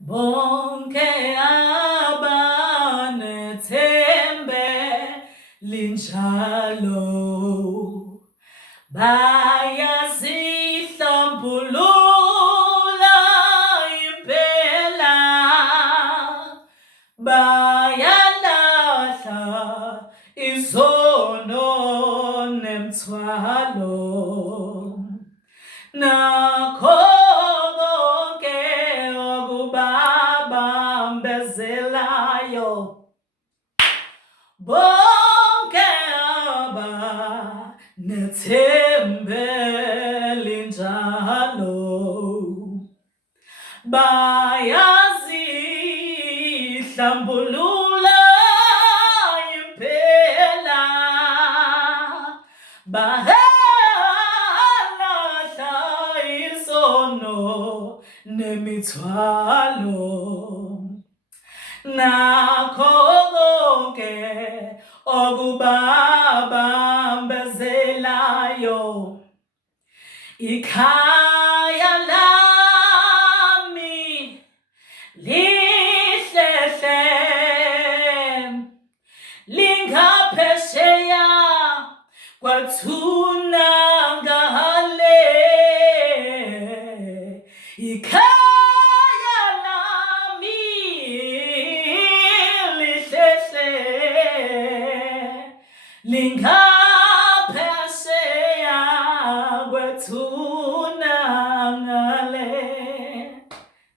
bonke abanethembe linjalo bayasihlambulula impela bayalahla izono nemthwalo nakho konke okubabambezelayo bonke abanethembe linjalo bayazihlambulula impela bahalahla isono nemithwalo nakho konke okubabambezelayo ikhaya lami lihlehle lingaphesheya kwathuna ngale ikhaya lami lihlehle linga